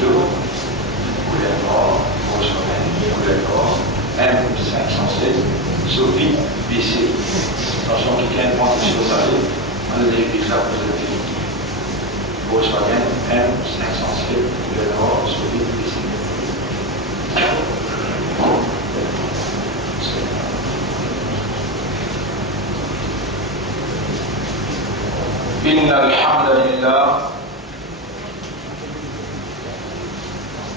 tour, couleur noire, grosse romaine, couleur noire, M516, Sophie, BC. Attention, quelqu'un prend une chose à l'eau, on a des ça pour le film. Volkswagen M516, couleur noire, Sophie, BC. إن الحمد لله.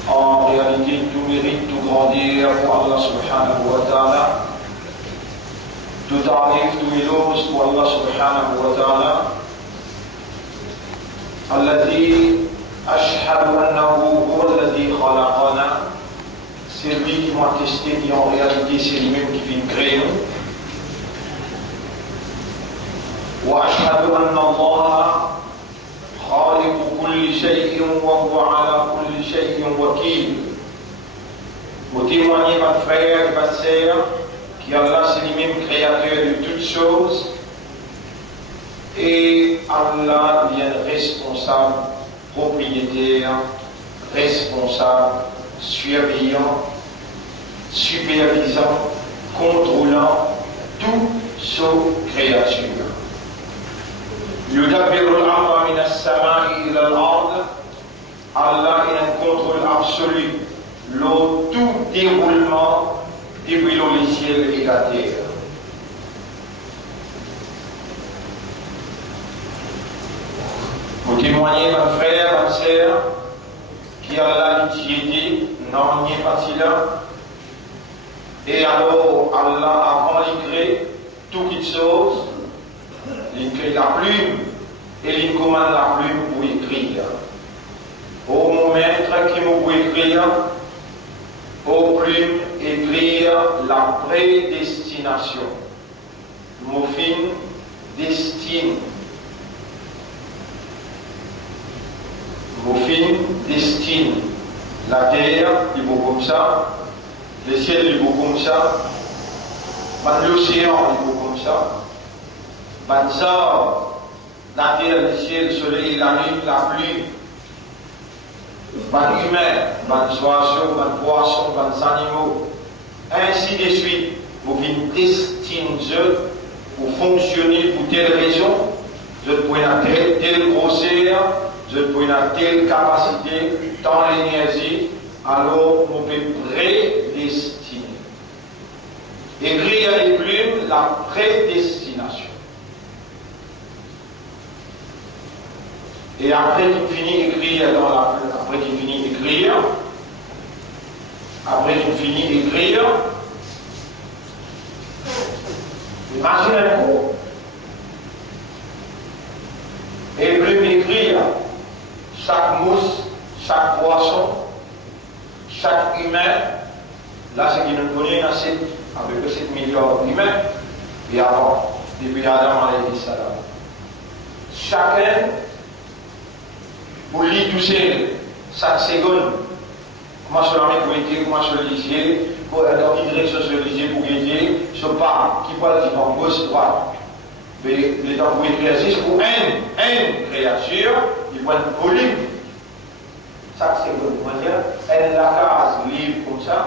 En réalité, tout mérite, tout grandir pour Allah subhanahu wa ta'ala. Tout tarif, tout éloge pour Allah subhanahu wa ta'ala. الذي أشهد أنه هو الذي خلقنا. C'est lui qui m'a testé, qui en réalité c'est lui-même qui fait une création. وأشهد أن الله خالق كل شيء وهو على كل شيء وكيل. Vous témoignez, votre frère et votre sœur, qu'Allah c'est lui-même créateur de toutes choses et Allah vient responsable, propriétaire, responsable, surveillant, supervisant, contrôlant toute sa créature. يدبر الأمر من السماء إلى الأرض. Allah est un contrôle absolu, le tout déroulement depuis le ciel et la terre. Vous témoignez, mon frère, ma sœur, qui Allah l'utilité, non, n'y est pas si là. Et alors, Allah, avant de créer toutes les choses, il crée la plume et il commande la plume pour écrire. Au mon maître qui me peut écrire, aux plumes écrire la prédestination. Mon film destine. Mon film destine. La terre, il vaut comme ça. Le ciel, il vaut comme ça. L'océan, il vaut comme ça. La terre, le ciel, le soleil, la nuit, la pluie, les humains, les oiseaux, les poissons, les animaux, ainsi de suite. Vous venez destiner pour fonctionner pour telle raison, je peux avoir telle grosseur, je peux avoir telle capacité, tant l'énergie, alors on peut prédestiner. Écrire les plumes, la prédestination. Et après qu'il finit d'écrire après qu'il finit d'écrire, imaginez un coup. Et puis écrire chaque mousse, chaque poisson, chaque humain. Là, c'est qui nous connaît, c'est avec 7 milliards d'humains. Et avant, depuis Adam alayhi salam. Chacun, pour lire tout seul, chaque seconde, comment je l'ai pointé, comment je le lisais, dans quelle direction je le lisais pour guider, je parle, qui parle qui en gauche, droite. Mais les temps pour écrire, c'est pour une créature, il voit une volume. Chaque seconde, comment dire, elle la case livre comme ça.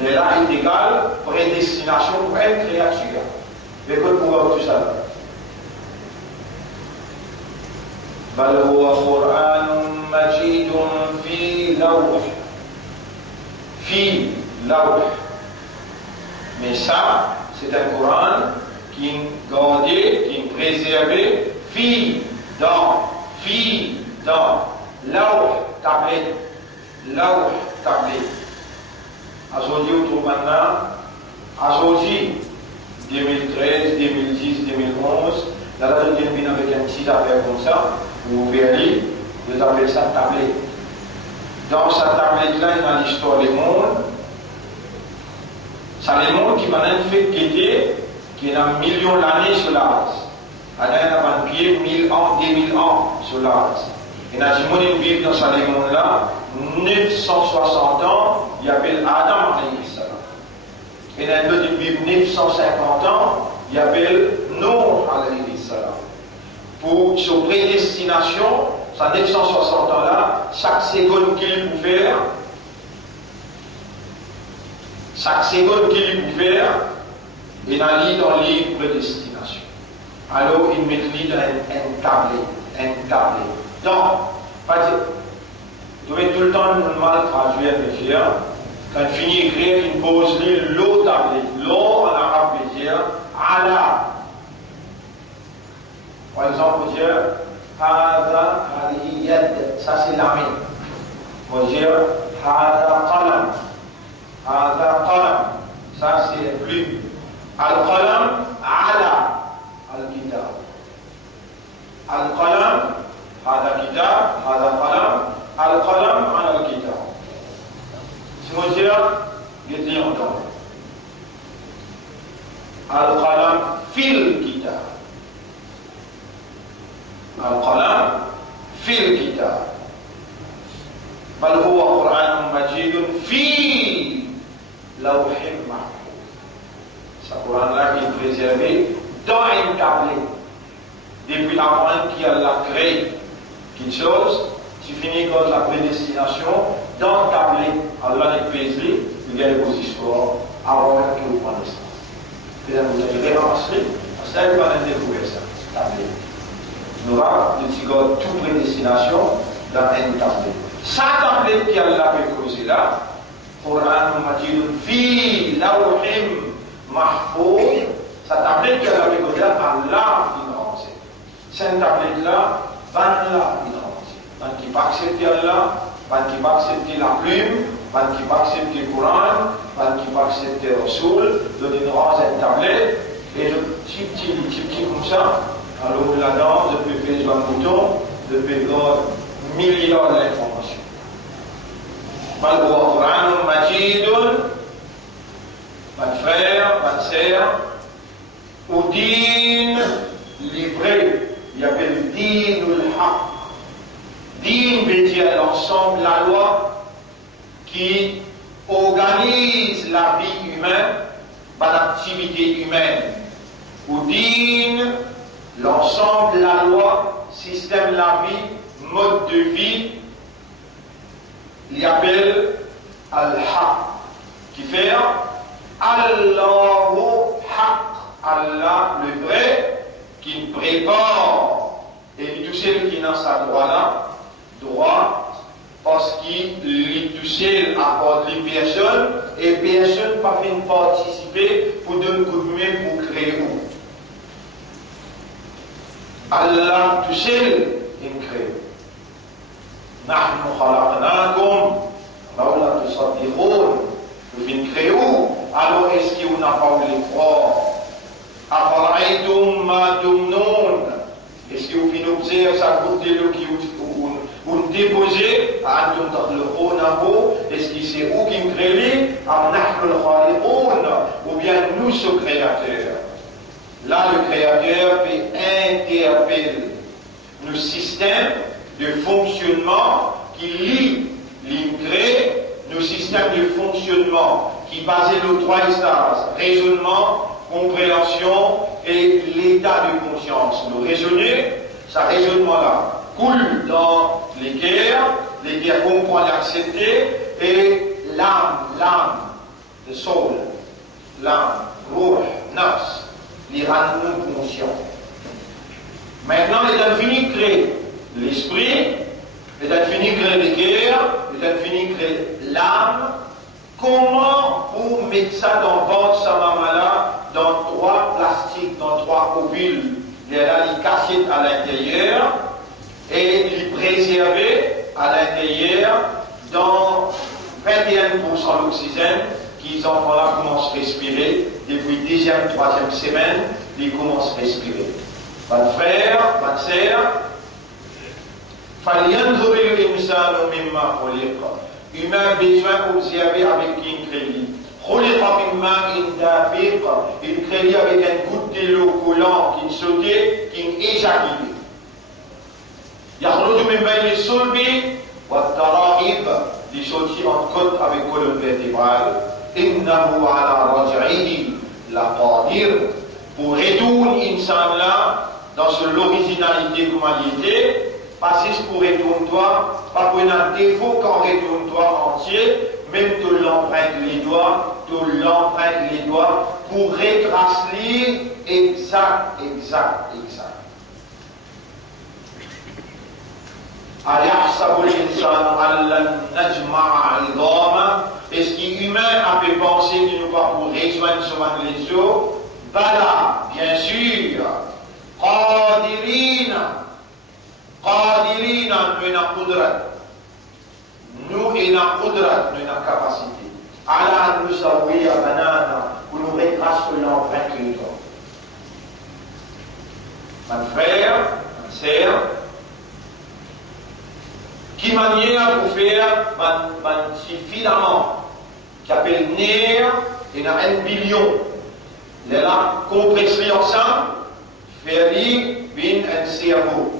Mais là est égal prédestination pour une créature. Mais que pour tout ça. بل هو قرآن مجيد في لوح. Mais ça, c'est un Coran qui est gardé, qui est préservé, dans lawh tablette. Aujourd'hui, on trouve maintenant, aujourd'hui, 2013, 2010, 2011, la date de termine avec un petit affaire comme ça, vous pouvez aller, vous appelez ça tablette. Dans cette tablette-là, il y a l'histoire du monde. C'est le monde qui maintenant fait guetter, qui a millions d'années sur la race. Il y a un pied, 1000 ans, 2000 ans sur la race. Et dans ce monde qui vit dans ce monde-là, 960 ans, il y avait Adam alayhi salam. Et dans d'autres qui vivent 950 ans, il y avait Noé alayhi salam. Pour sa prédestination, ça 960 ans là, chaque seconde qu'il peut faire, il a lit dans le livre prédestination. Alors il met dans un tablé. Donc, vous devez tout le temps nous mal traduire les fiers. Quand il finit d'écrire, il pose l'eau tablé. L'eau en arabe veut dire ala. Par exemple, on dit hada hadihi yad, ça c'est la main. On dit hada qalam. Hada qalam, ça c'est la plume. Al-qalam ala al-kitab. Al-qalam hada kitab, hada qalam. Al-qalam ala al-kitab. Si on dit, je dis encore. Al-qalam fil kitab. القلم في الكتاب بل هو قرآن مجيد في لوح محفوظ. Ce Coran-là qui est préservé dans un tablé. Depuis avant qu'il a créé quelque chose, tu finis comme la prédestination dans le tablé. Allah est préservé, il y a des histoires avant que vous preniez ça. Puis vous avez réancré, parce que vous avez découvert ça, tablé. Nous avons toute prédestination dans un tablé. Sa tablé qui a causé là, Coran Majid fi lawhim mahfouz, sa tablé qui a causé là, Allah financé. Cette tablé là, Allah financé. Ban qui pas accepter Allah, ban qui pas accepter la plume, ban qui pas accepter le Coran, ban qui pas accepter le Rasoul, donnera une tablette et le petit comme ça. Alors là-dedans, je peux faire un bouton, je peux faire millions d'informations. Malgré Coran Majid, mon frère, ma sœur, ou din livré, il appelle din ul-haq. Din veut dire l'ensemble, la loi qui organise la vie humaine, l'activité humaine. Ou din l'ensemble, la loi, système de la vie, mode de vie, il appelle Al-Haq, qui fait Allahu Haq, Allah le vrai, qui prépare, et tout seul qui n'a sa droit-là, droit, parce qu'il tout seul apporte les personnes, et personne ne peut participer pour donner un coup de main pour créer où. Allah tout seul il crée. نحن خلقناكم لولا تصدقون. Vous créez où? Alors est-ce qu'on n'a pas eu l'effort? أفرأيتم ما تمنون. Est-ce que vous finissez observer sa goutte de l'eau qui vous déposez? أنتم تخلقونه. Est-ce que c'est vous qui créez? أم نحن الخالقون. Ou bien nous sommes créateurs. Là, le Créateur peut interpeller le système de fonctionnement qui lie l'incré, le système de fonctionnement qui basé sur trois instances, raisonnement, compréhension et l'état de conscience. Le raisonner, ce raisonnement-là coule dans les guerres comprend et accepter, et l'âme, le soul, l'âme, ruh, nafs, les rendre conscients. Maintenant, il a fini de créer l'esprit, il a fini de créer les guerres, il a fini de créer l'âme. Comment vous mettre ça dans votre samamala, dans trois plastiques, dans trois ovules, il y a les cassettes à l'intérieur et les préserver à l'intérieur dans 21% d'oxygène qu'ils enfants-là commencent à respirer depuis deuxième, troisième semaine, ils commencent à respirer. Votre frère, votre sœur, فَلْيَنْظُرِ الْإِنسَانُ مِمَّا خُلِقَ. Humain besoin d'observer avec qui il crée. خُلِقَ مِنْ مَاءٍ دَافِقٍ. Il crée avec une goutte de l'eau collante qui sautait, qui éjaculait. يَخْرُجُ مِنْ بَيْنِ الصُّلْبِ وَالتَّرَائِبِ. Il sortit en côte avec colonne vertébrale. إِنَّهُ عَلَى رَجْعِهِ لَقَادِرٌ. Pour retourner l'insan là dans son originalité comme il était, pas juste pour retourne-toi, pas pour un défaut quand retourne-toi entier, même tu l'empruntes les doigts, pour retracer exact. Est-ce qu'il est humain a pu penser qu'il nous va pour rejoindre sur les eaux? Bala, bien sûr. Qadirina, nous avons qudrat. Nous avons qudrat, nous avons capacité. Allah nous a envoyé à banana pour nous retracer l'empreinte les doigts. Mon frère, ma sœur, qui manière pour faire un petit filament qui appelle nerf, il y a 1 billion. Il a compressé ensemble, faire un cerveau.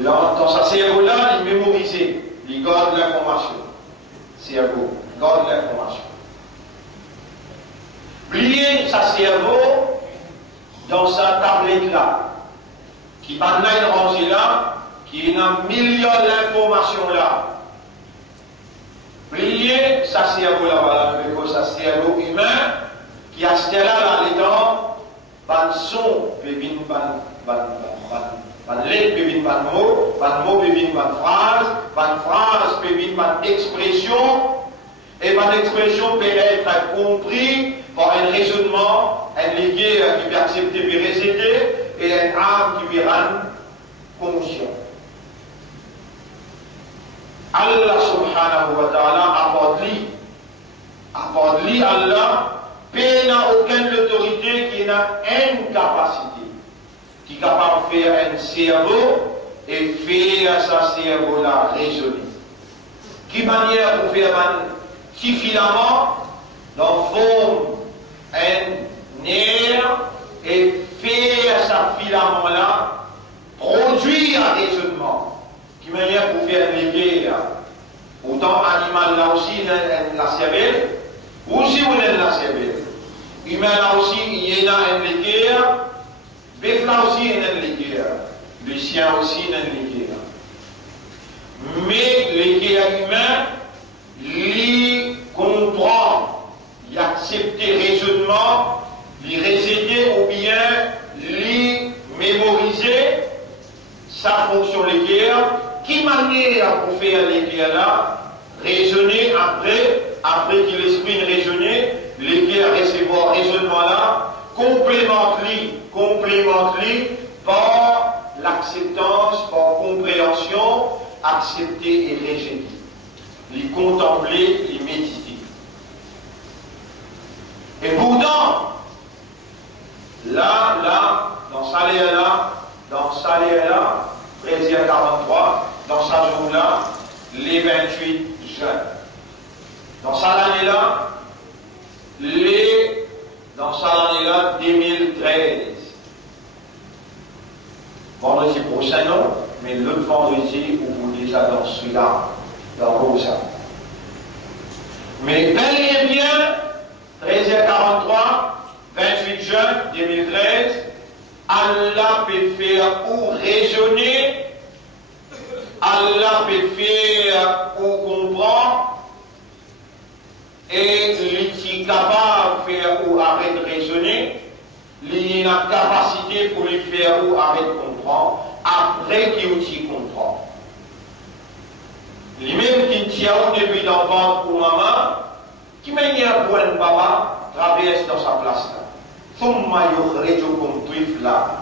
Dans ce cerveau-là, il mémorise, il garde l'information. Cerveau, il garde l'information. Plier sa cerveau dans sa tablette-là, qui va rangé là, qui a un million d'informations là. Plier sa cerveau là, voilà, sa cerveau humain, qui a ce là les dents, ban son, bébine, ban lettre, bébine, ban mot, bébine, ban phrase, bébine, ban expression, et ban expression peut être compris par un raisonnement, un légué qui peut accepter et rejeter, et un âme qui peut rendre conscient. Allah subhanahu wa ta'ala apporte lui Allah, il n'a aucune autorité qui n'a une capacité, qui est capable de faire un cerveau et faire sa cerveau-là raisonner. Qui manière pour faire un petit filament dans forme un nerf et faire sa filament-là produire un raisonnement. Qui manière pour faire un légué, autant animal là aussi la cervelle, aussi on a la cervelle. Humain là aussi, il y a un légué, bœuf là aussi, il y a un légué, le chien aussi, il y a un légué. Mais le légué humain, il comprend, il accepte le raisonnement, il réciter ou bien il mémoriser sa fonction légué. Qui manière pour faire les guerres là, raisonner après qu'il l'esprit raisonner, les guerres recevoir raisonnement là, complémente-les par l'acceptance, par compréhension, accepter et rejeter, les contempler, les méditer. Et pourtant, là, dans Saléa, 13 à 43, dans sa journée-là, les 28 jeunes. Dans cette année-là, dans cette année-là, 2013. Vendredi prochain, non, mais l'autre vendredi, où vous déjà dans celui-là, dans Rosa. Mais bel et bien, 13 à 43, 28 jeunes, 2013, Allah peut faire ou raisonner, Allah peut faire ou comprendre, et il est capable de faire ou arrêter de raisonner, il a la capacité pour lui faire ou arrêter de comprendre, après qu'il comprend. Lui-même qui tient depuis l'enfant pour maman, qui manière pour un papa, traverse dans sa place là.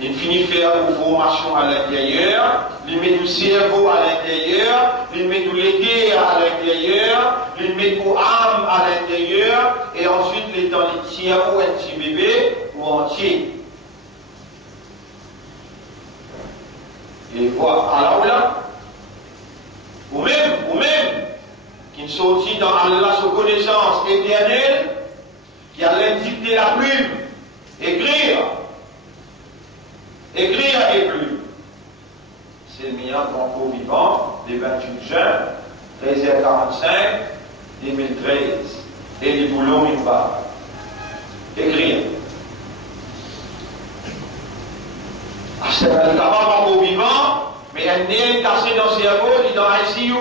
Il finit faire une formation à l'intérieur, il met du cerveau à l'intérieur, il met du légué à l'intérieur, il met du âme à l'intérieur, et ensuite il est dans les tiers ou un petit bébé ou entier. Et voilà, alors là, ou même, qui sont aussi dans Allah sous connaissance éternelle, qui a l'indiqué la plume, écrire et plume. C'est le meilleur concours vivant des 28 jeunes, 13h45, 2013. Et les boulons, une part. Écrire. C'est un concours vivant. un nez cassé dans le cerveau, il est dans ICU.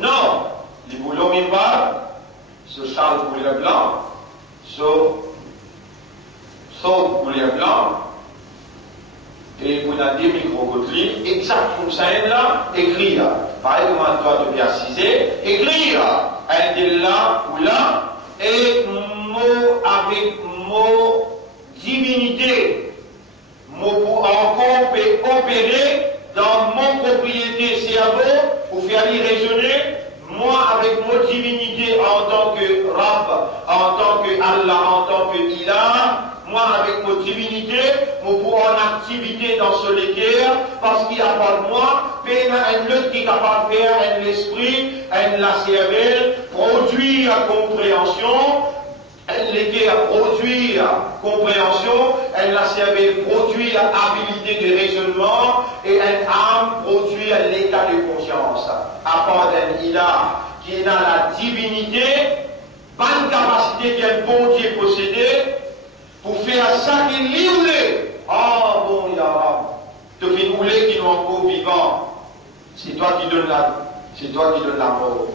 Non, les boulons minbar, ce châle couleur blanc, ce saut couleur blanc, et vous avez des micro-côtelines, exactement ça là, écrit là. Pareil, comment toi tu viens assiser, écrit là, un de là ou là, et mot avec mot divinité, mot pour encore opérer dans mon propriété cerveau, pour faire y raisonner, moi avec mon divinité en tant que Rab, en tant que Allah, en tant que Ilah, moi avec mon divinité, pour en activité dans ce l'équerre, parce qu'il n'y a pas de moi, mais un autre qui est capable de faire un l'esprit, un la cervelle, produire compréhension, un l'équerre produire compréhension, un la cervelle produire habilité de raisonnement, et un âme produire l'état de conscience. À part d'un Ilah qui a la divinité, bonne capacité qu'un bon Dieu possédait, pour faire ça qu'il lui voulait. Ah bon, il y a te fait rouler qui nous encore vivants. C'est toi qui donnes la mort.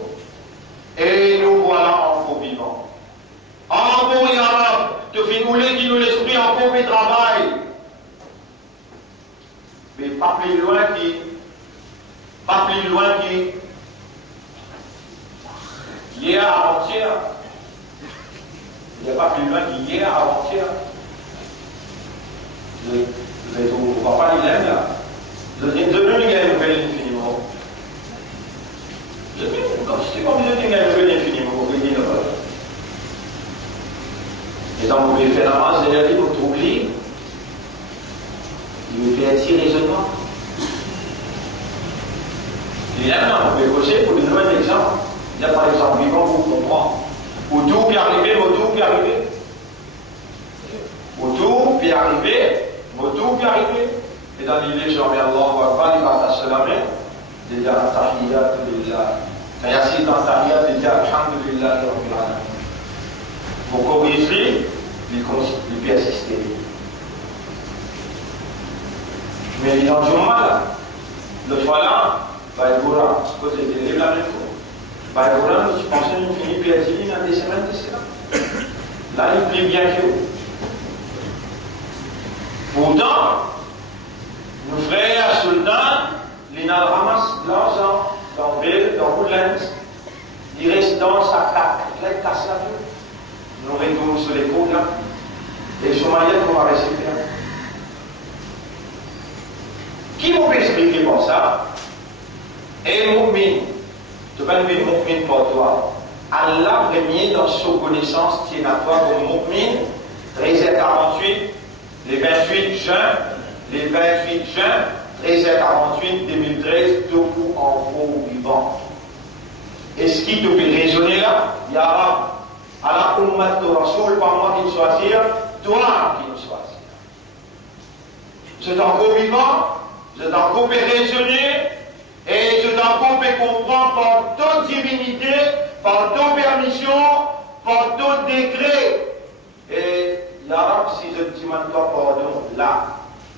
Et nous voilà encore vivants. Ah bon, il y a te fait rouler qui nous l'esprit encore fait travail. Mais pas plus loin qui hier avant-hier. Il n'y a pas plus loin qu'hier, avant-hier. On ne va pas les lèvres là. Demain, il y a une nouvelle infiniment. Je sais pas besoin d'une nouvelle infiniment pour venir là. Et dans mon fait la masse, il y a dit pour t'oublier. Il me fait un petit raisonnement. Et là, on peut poser pour donner un exemple. Il y a par exemple, vivant pour comprendre. Où tout peut arriver, où tout peut arriver. Où tout peut arriver, où tout peut arriver. Et dans l'idée, je remets Allah Akbar, il va passer la main. Il dit Tahiyat Lillah. Quand il y a six dans Tahiyat, il dit Alhamdulillah Rabbil Alamin. Pour corriger, il peut assister. Mais il est dans le journal là. L'autre fois là, il est bourra, côté de la même chose. Bah, voilà, je pense qu'il finit par dire, il y a des semaines de cela. Là, il prie bien que vous. Pourtant, nos frères soldats, ils ramassent l'argent dans Woodlands, ils restent dans sa carte, ils cassent la vue. Nous retournons sur les côtes là, et sur Maïette, on va rester là. Qui vous peut expliquer pour ça? Et Moumine. Tu vas lever le mu'min pour toi. Allah premier dans sa connaissance tient à toi comme mu'min. 13h48, les 28 juin, 13h48 2013, tout coup en haut vivant. Est-ce qu'il te peut raisonner là? Ya Rab, Allah ummat de Rasoul, pas moi qui me choisir, toi qui me choisis. C'est encore vivant, c'est encore raisonner. Et je t'en peux comprendre par toute divinité, par toute permission, par tout décret. Et Ya Rab, si je te demande toi pardon, là,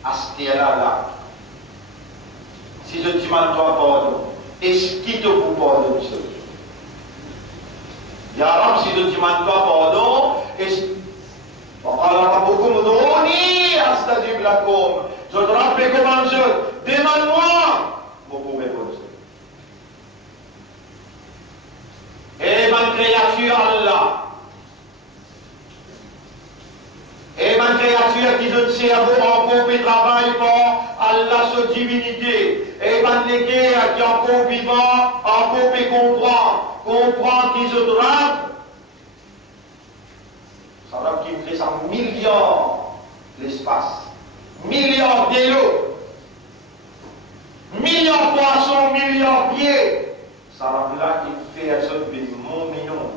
à ce là, si je te demande toi pardon, est-ce qu'il te vous pardonne ce jour? Ya Rab, si je te demande toi pardon, est-ce je te rappelle comment je demande-moi. Vous pouvez poser. Et ma créature Allah. Et ma créature qui donne cerveau en compte travail pour Allah sa divinité. Et ma néguère qui en compte vivant, en compte comprend qui se drape. Ça va qui me fait ça milliards l'espace. Milliards d'élo. Millions de poissons, millions de pieds. Ça va là qui fait un seul de mon mignon.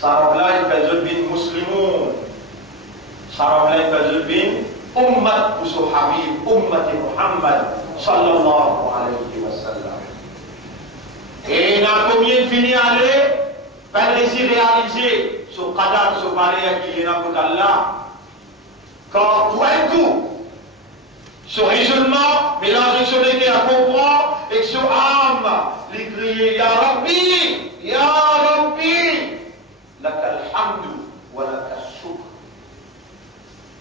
Ça va là il fait un seul de musulmans. Ça va là il fait un seul de ummat ou habib, ummat Muhammad sallallahu alayhi wa sallam. Et dans combien de finis aller, pas réaliser sur Qadar, sur Maria qui est dans le Allah. Quand tout un coup, ce raisonnement mélangé sur lesquels à comprendre et que ce âme, les crier Ya Rabbi, Ya Rabbi, lakal hamdu wa lakal shukr.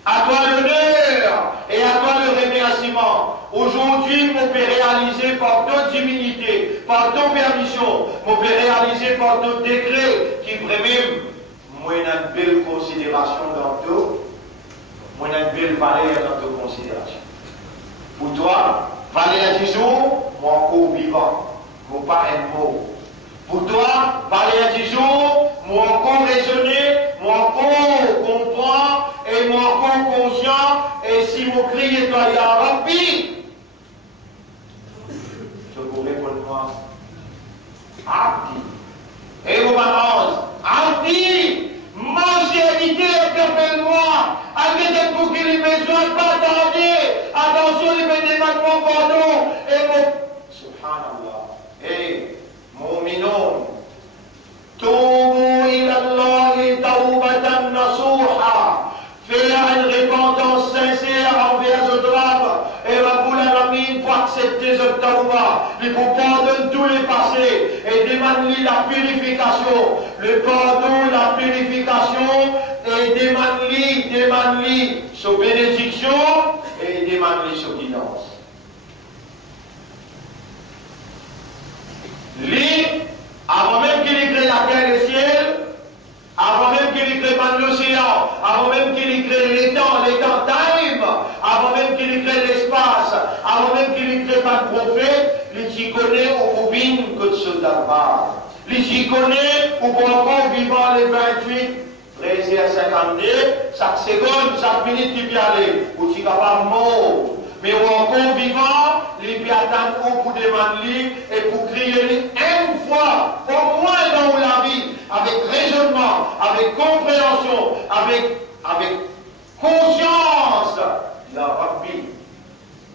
À toi l'honneur et à toi le remerciement. Aujourd'hui, mon Père réalisé par d'autres divinités, par d'autres permissions, mon Père réalisé par d'autres décrets qui vraiment, moi, une belle considération dans tout, moi, une belle valeur dans toute considération. Pour toi, valeur du jour, mon corps vivant, mon pas un mot. Pour toi, valeur du jour, mon corps raisonné, mon corps comprend et mon corps conscient. Et si mon cri est toi, Ya Rabbi, je pourrais répondre moi, Abdi. Et vous m'annonce, Abdi, mensualité, appelle-moi, avec pour qu'il ait besoin, pas tarder, attention, il me demande mon pardon, et mon, subhanallah, et mon minon, توبوا إلى الله توبة نصوحا, faire une repentance sincère envers le drame et Rabbul Alamin pour accepter ce tawbah, lui pour pardonner tous les passés et demander la purification, le pardon, la purification et demander sa bénédiction et demander sa guidance. Lui, avant même qu'il ait créé la terre et le ciel, avant même qu'il ait créé l'océan, avant même qu'il ait créé les temps time, avant même qu'il ait créé l'espace, avant même qu'il ait créé le prophète, il s'y connaît au Koubin que de ce d'Arbar. Il s'y connaît au encore vivant les 28, 13 et 52, chaque seconde, chaque minute qui peut aller, où tu es capable de mort. Mais encore vivant, il peut attendre pour demander et pour crier une fois, au moins dans la vie, avec raisonnement, avec compréhension, avec conscience. Ya Rabbi,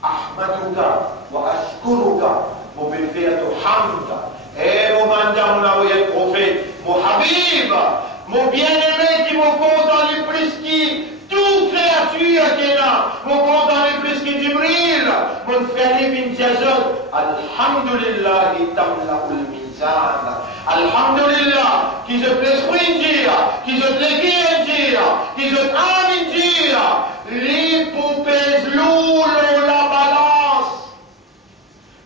Ahmaduka wa Ashkuruka, mon faire de hamd. Et mon mandat, mon envoyé le prophète, mon Habib, mon bien-aimé qui me compte dans les presqu'îles. Toute créature qui est là, mon condamné plus que Jibril, mon frère bin Jazot, Alhamdulillah, tamla'ul mizan. Alhamdulillah, qui se plaise dire, qui se plaise dire, qui se aime dire, les poupées lourdes la balance.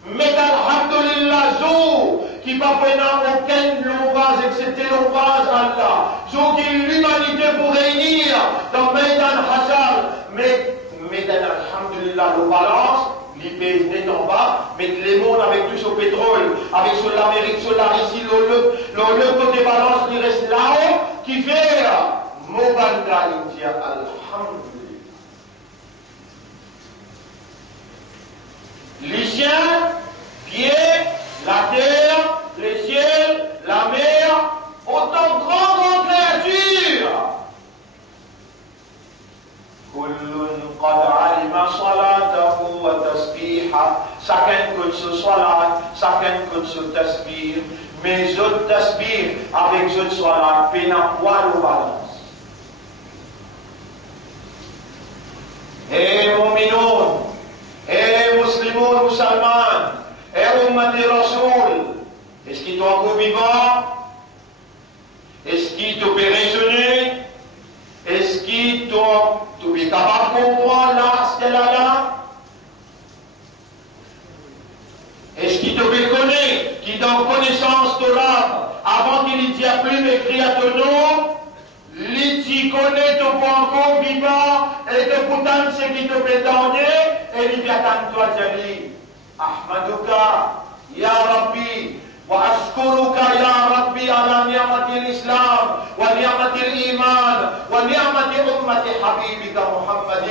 Mais Alhamdulillah, zo, qui ne va pas aucun l'ombrage, excepté l'ombrage Allah. Zo qui l'humanité pour réunir dans Maidan Hassar, mais Maidan Alhamdulillah, le balance, l'IPS n'est en bas, mais les mondes avec tout ce pétrole, avec sur l'Amérique, sur la Russie, le côté balance, il reste là-haut, qui fait Mobanda India, Alhamdulillah. Les chiens, pieds, la terre, le ciel, la mer, autant de grandes créatures. Chacun connaît ce salat, chacun connaît ce tasbih, mais autres tasbih avec ce salat, pénal poil au balance. Et mon minon, et musulmans, musulmans, et ummati Rasoul, est-ce qu'il est encore vivant? Est-ce qu'il peut raisonner? Est-ce qu'il est capable de comprendre là, ce qu'elle a là? Est-ce qu'il te connaît, qui dans connaissance de l'âme, avant qu'il y dise plus écrit à ton nom, il connaît ton point encore vivant, et te pourtant ce qui te prétendait, et il vient à toi dire, Ahmadouka, Ya Rabbi, وأشكرك يا ربي على نعمة الإسلام ونعمة الإيمان ونعمة أمة حبيبك محمد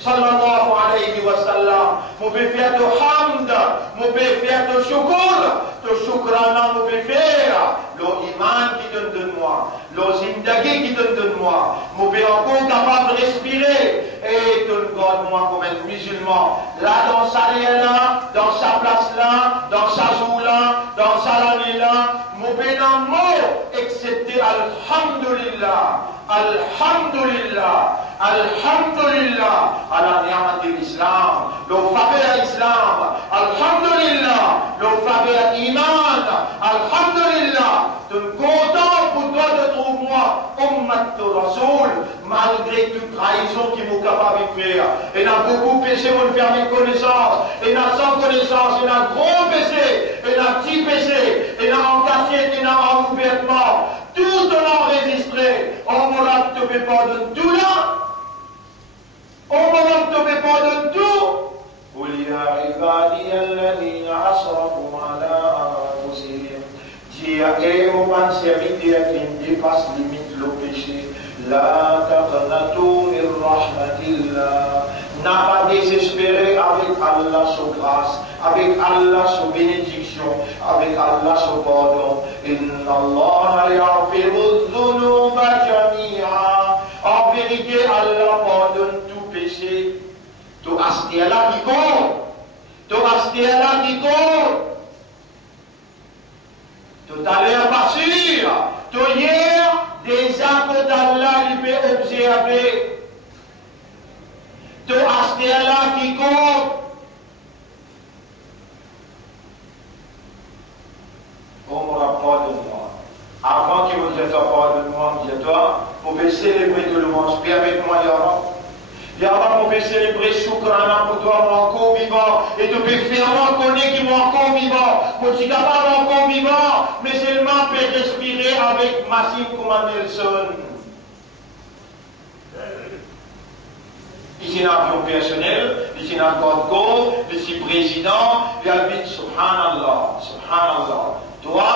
صلى الله عليه وسلم. مبفية حمد مبفية شكر شكرانا مبفية لو إيمان qui donne de moi, le zindagi qui donne de moi, m'obé encore capable de respirer et de moi comme un musulman là dans sa réelle là, dans sa place là, dans sa joue là, dans sa l'année là, m'obé dans mot c'était Alhamdulillah, Alhamdulillah, Alhamdulillah, ala ni'mat l'Islam, l'alphabet Islam, Alhamdulillah, l'alphabet Iman, Alhamdulillah, de content pour toi de trouver moi, Ummat Rasoul, malgré toute trahison qui m'ont capable de faire. Et n'a beaucoup péché pour faire mes connaissances, et n'a sans connaissance, et n'a gros péché, et n'a petit péché, et n'a entassé, et n'a enouvertement, tout en enregistré. On m'a te pardonne tout là. On m'a te pardonne tout. قل يا عبادي الذين أسرفوا على أنفسهم. Dis à mon serviteur qui dépasse limite le péché. La taqnatu min rahmatillah. N'a pas désespéré avec Allah sa grâce, avec Allah sa bénédiction, avec Allah sa pardon. Inna Allah yaghfiru dhunuba jami'a. En vérité, Allah pardonne tout péché. Tu asti Allah qui compte. Tu asti Allah qui compte. Tu t'allais à partir. Tu hier, des actes d'Allah qui peut observer. Tu asti Allah qui compte. Oh mon rapport de moi. Avant qu'il vous ait rapport de moi, dis-toi, vous pouvez célébrer tout le monde. Permettez-moi, Yahweh. Yahweh, vous pouvez célébrer Shoukrana pour toi, mon encore vivant. Et tu peux faire reconnaître qu'il est encore vivant. Moi, je suis capable encore vivant, mais seulement peut respirer avec Massif comme Nelson. Ici, un avion personnel, ici, un code, ici, président, il y a le Subhanallah, Subhanallah. Toi,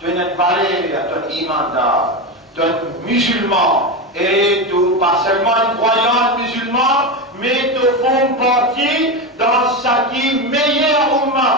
tu es une valeur, tu es un imandar, tu es un musulman. Et tu, pas seulement un croyant musulman, mais tu fais partie dans ce qui est meilleur umma.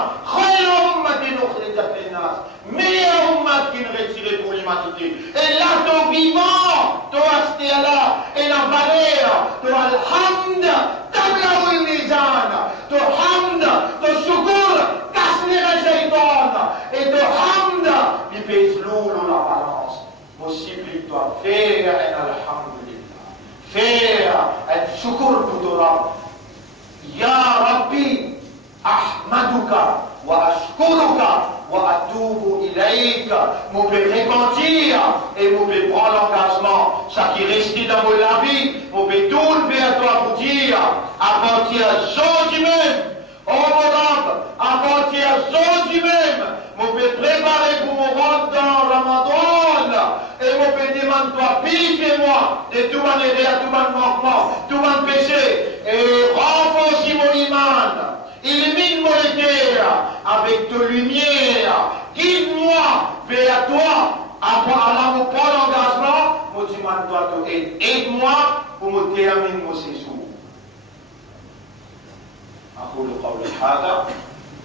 Meilleur umma qui est retiré pour l'humanité. Et là, tu es vivant, tu es resté là, et la valeur, tu as l'hamd, tabla ou mizan, tu hamd, tu shukur, casse les shaitan, et tu hamd, il pèse lourd la balance. Possible toi faire un alhamdulillah, faire un shukr pour ton Rabb. Ya Rabbi, ahmaduka wa ashkuruka wa atubu ilayka. Mon peut repentir et mon peut prendre l'engagement. Ça qui reste dans mon vie, mon peut tout lever à toi pour dire, à partir d'aujourd'hui même, oh mon Rabb, à partir d'aujourd'hui même, mon peut préparer pour mon rentre dans Ramadan. Et mon péché demande toi, purifiez-moi de tout mon erreur, tout mon manquement, tout mon péché. Et renforce mon iman. Illumine mon cœur avec ta lumière. Guide-moi vers toi. Après, mon point d'engagement, mon demande toi, aide-moi pour me terminer mon séjour. أقول قولي هذا.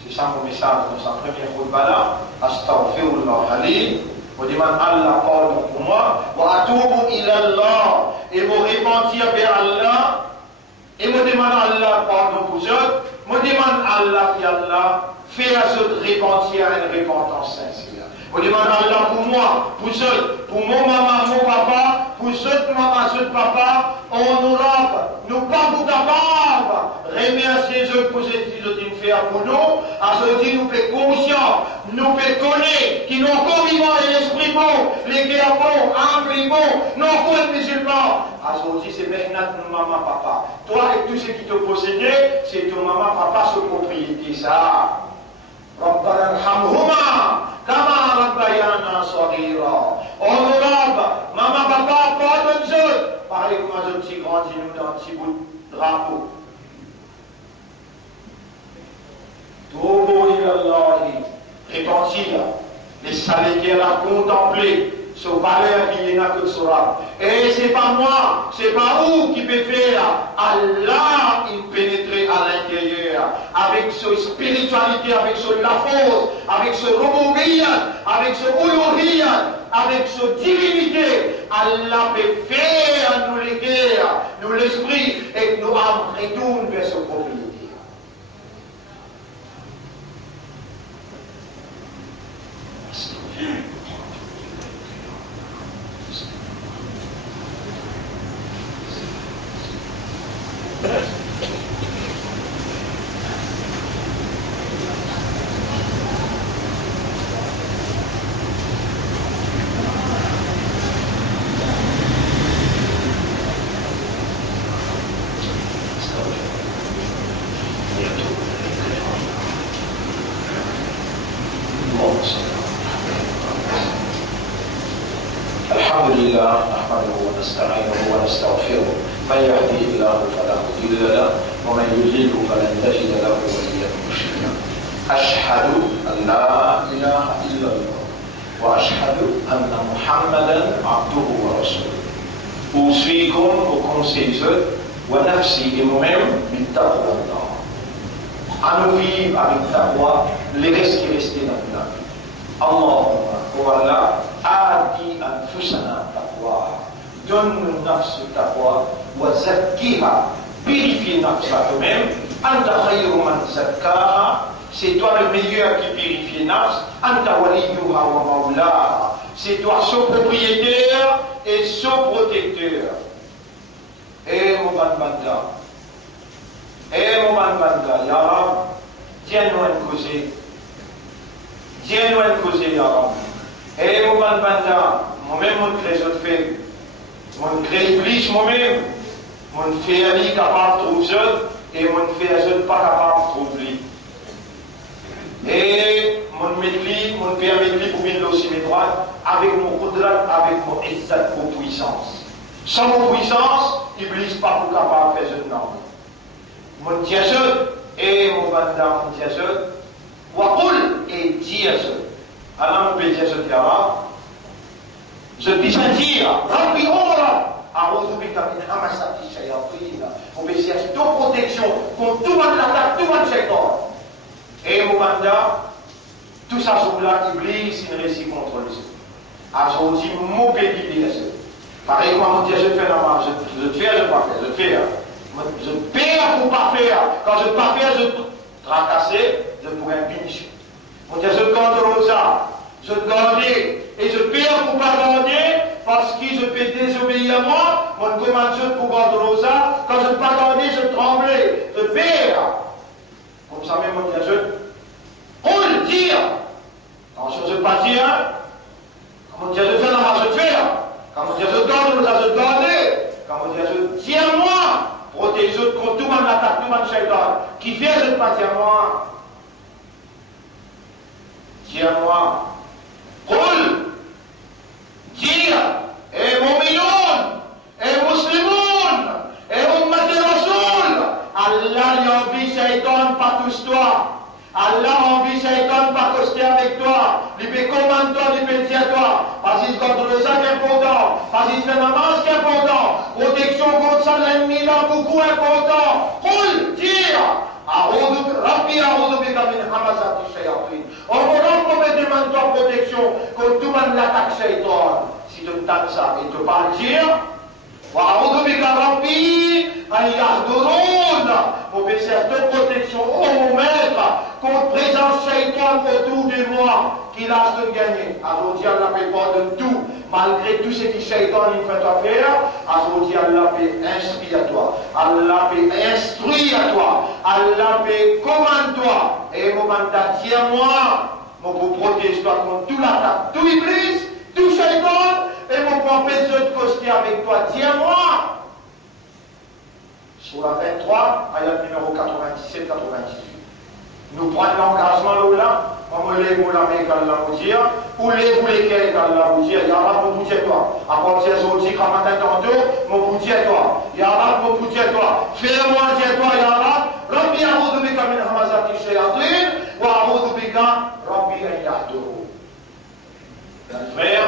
C'est ça mon message dans sa première khutbah là. Astaghfirullah li. On demande Allah pardon pour moi. Wa atubu ila Allah. Et me repentir vers Allah. Et me demande Allah pardon pour eux. Me demande Allah qui Allah fait à ce repentir une repentance sincère. On demande Allah pour moi, pour eux, pour mon maman, mon papa, pour ceux maman, ceux papa, on nous rend, nous pas pour capables. Remercier eux pour ce qu'ils ont fait pour nous. À ce dit, nous sommes conscients, nous sommes connaître, qui n'ont qu'au vivant et l'esprit bon, les guerres bons, anglais bons, non qu'au musulmans. À ce dit, c'est maintenant ton maman, papa. Toi et tout ce qui te possédait, c'est ton maman, papa, ce propriété, ça. ربنا ارحمهما كما ربيانا صغيرا. On nous lave, maman, papa, pardonne eux. Pareil comme un petit grandi nous dans un petit bout de drapeau. Toubu ilallahi, repentir, les salés qu'elle a contemplé, ce valeur qui est là que sera. Et c'est pas moi, c'est pas vous qui peut faire. Allah, il pénétrer à l'intérieur, avec sa spiritualité, avec sa lafos, avec sa rububiyyat, avec sa uluhiyyat, avec sa divinité. Allah peut faire nous les guerres, nous l'esprit, et que nous âmes retournent vers sa propriété. نحمده ونستعينه ونستغفره من يهديه الله فلا مضل له ومن يضلله فلن تجد له وليا مرشدا أشهد أن لا إله إلا الله وأشهد أن محمدا عبده ورسوله أوصيكم وكونseille ونفسي et moi-même بالتقوى الله. À nous vivre avec taqwa les restes qui restent dans la vie. Allahumma wa Allah adi anfusana taqwa. Donne-nous nafs taqwa wa zakkiha. Purifie nafsa toi-même. Anta khayru man zakkaha. C'est toi le meilleur qui purifie nafs. Anta waliyuha wa maulaha. C'est toi son propriétaire et son protecteur. Eh mon banda, ya Rab, tiens-nous un causé, ya Rab. Eh mon banda, moi-même mon crée je fais, mon crée iblis moi-même, mon fait ami capable de trouver et mon fait je pas capable de trouver. Et mon métli, mon père métli pour venir aussi mes droits, avec mon qudrat, avec mon izzat pour puissance. Sans mon puissance, Iblis pas pour capable de faire ce nom. Mon diazeux et mon banda, mon diazeux, Waqul et diazeux. Alors, mon diazeux de je dis à dire, Rabbi Omra, A'udhu bika min hamasati shayatin. On peut chercher toute protection contre tout le monde l'attaque, tout le monde shaitan. Et mon banda, tout ça, sur là, Iblis, il réussit contre les autres. Alors, on dit, mon pays, diazeux. Pareil, quand mon Dieu, je fais la marche, je te fais, je ne pas faire, je fais. Je perds pour ne pas faire. Quand je ne pas faire, je tracasser, je pourrais pincher. Mon Dieu, je contrôle ça. Je garde et je perds pour ne pas garder parce que je peux désobéir à moi. Mon commande pour contrôler ça. Quand je ne pas garder, je tremble, je perds. Comme ça, même mon Dieu, je roule, tire. Attention, je ne pas dire. Quand mon Dieu, je fais la marche, je fais. Quand on dit je donne, je donne. Quand on dit je tiens-moi, protège contre tout le monde l'attaque, tout le monde shaitan. Qui vient, je ne pas tiens-moi. Tiens-moi. Roule. Tire. Et mu'minun. Et muslimoun. Et ummati rasoul. Allah lui envie shaitan pas tous toi. Allah envie shaitan pas coster avec toi. Il peut commander toi, il peut dire toi. Parce qu'il contrôle ça qui est important. Parce qu'il fait la marche qui est important. Protection contre ça, l'ennemi là, beaucoup important. Roule, tire. Rabbi, a'udhu bika min hamasati shayatin. On peut demander toi protection contre tout le monde l'attaque shaitan. Si tu entends ça et tu ne pas le dire, wa'udhu bika Rabbi, an yahdurun. On peut faire de protection au mon maître contre présence shaitan autour de moi qui lâche de gagner. Aujourd'hui, Allah ne peut pas de tout. Malgré tout ce qui shaitan il fait à faire, aujourd'hui, Allah peut inspirer à toi. Allah peut instruire à toi. Allah peut commander toi. Et mon mandat, tiens-moi. Mon pour protéger toi contre tout l'attaque, tout iblis, tout shaitan. Et mon pour empêcher de coster avec toi. Tiens-moi. Sur la 23, ayat numéro 97-98. Nous prenons l'engagement là, on me lève la main qu'Allah vous dire, ou lève lesquels qu'Allah vous dire, ya Rab, mon boudier toi. À partir de aujourd'hui, quand matin tantôt, mon boudier toi. Ya Rab, mon boudier toi. Fais-moi dire toi, ya Rab, Rabbi a'udhu bika min hamasati shayatin, wa a'udhu bika Rabbi an yahduru. Frère,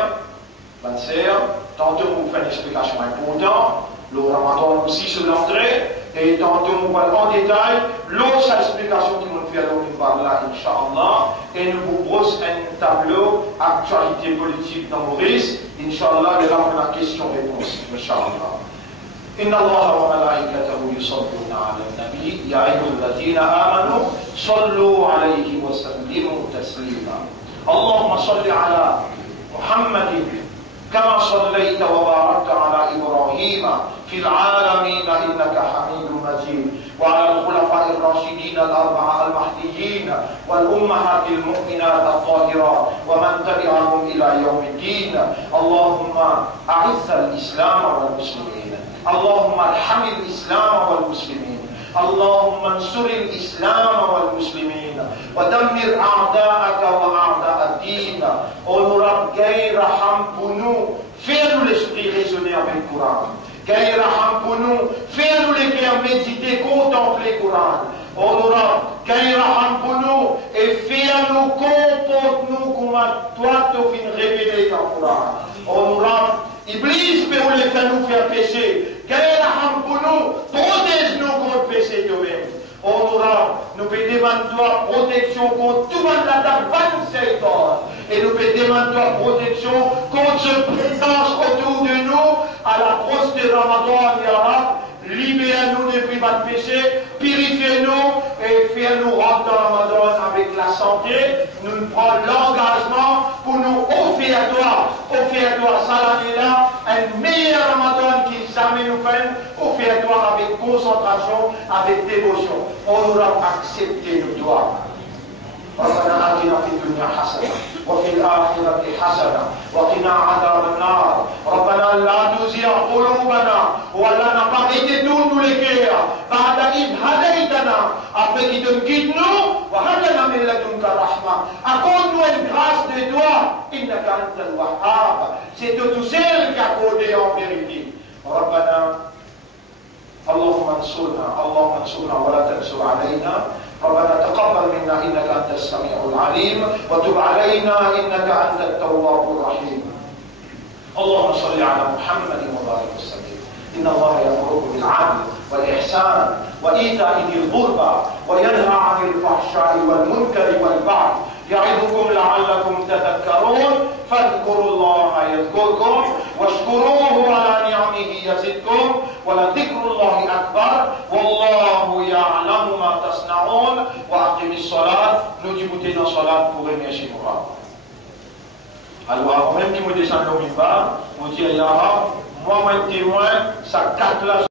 bonne sœur, tantôt vous faites une explication importante. Le Ramadan aussi sur l'entrée, et tantôt on va en détail l'autre explication qui nous fait alors nous parle là, Inch'Allah, et nous vous propose un tableau actualité politique dans Maurice, Inch'Allah, et là on a question-réponse, Inch'Allah. إن الله وملائكته يصلون على النبي يا أيها الذين آمنوا صلوا عليه وسلموا تسليما اللهم صل على محمد كما صليت وباركت على إبراهيم في العالمين إنك حميد مجيد وعلى الخلفاء الراشدين الأربعة المهديين والأمهات المؤمنات الطاهرات ومن تبعهم إلى يوم الدين اللهم أعز الإسلام والمسلمين اللهم ارحم الإسلام والمسلمين اللهم انصر الإسلام والمسلمين ودمر أعداءك وأعداء الدين ونرب غير رحم pour nous fais-nous l'esprit Coran. Gagne raham pour nous, fais-nous les cœurs méditer, contempler le Coran. Oh Laurent, gagne raham pour nous et fais-nous, comporte-nous comme toi tu viens révéler dans le Coran. Oh Laurent, Iblis peut nous faire pécher. Gagne raham pour nous, protège-nous contre le péché de nous-mêmes. Oh Laurent, nous pouvons demander protection contre tout le monde qui est et nous pouvons demander protection contre cette présence autour de nous à l'approche de Ramadan et Arab. Libère-nous depuis notre péché, purifiez-nous et fais-nous rentrer dans Ramadan avec la santé. Nous prenons l'engagement pour nous offrir à toi, Salamila, un meilleur Ramadan qui jamais nous peine, offrir à toi avec concentration, avec dévotion. On aura accepté nos doigts. ربنا آتنا في الدنيا حسنة وفي الآخرة حسنة وقنا عذاب النار ربنا لا تزغ قلوبنا ولا نقعد tous les cœurs بعد إذ هديتنا après qu'il te guide nous وهب لنا من لدنك رحمة accorde-nous une grâce de toi إنك أنت الوهاب c'est tout seul qui a accordé en vérité ربنا اللهم انصرنا ولا تنصر علينا ربنا تقبل منا إنك أنت السميع العليم وتب علينا إنك أنت التواب الرحيم اللهم صل على محمد وبارك وسلم إن الله يأمركم بالعدل والإحسان وإيتاء ذي القربى وينهى عن الفحشاء والمنكر والبغي يعظكم لعلكم تذكرون فاذكروا الله يذكركم واشكروه على نعمه يزدكم ولذكر الله أكبر والله يعلم ما تصنعون وأقم الصلاة nous débutons dans salat pour remercier Allah. Alors, même qui me descend au minbar, on dit, Ya Rab, moi, témoin, ça 4 là.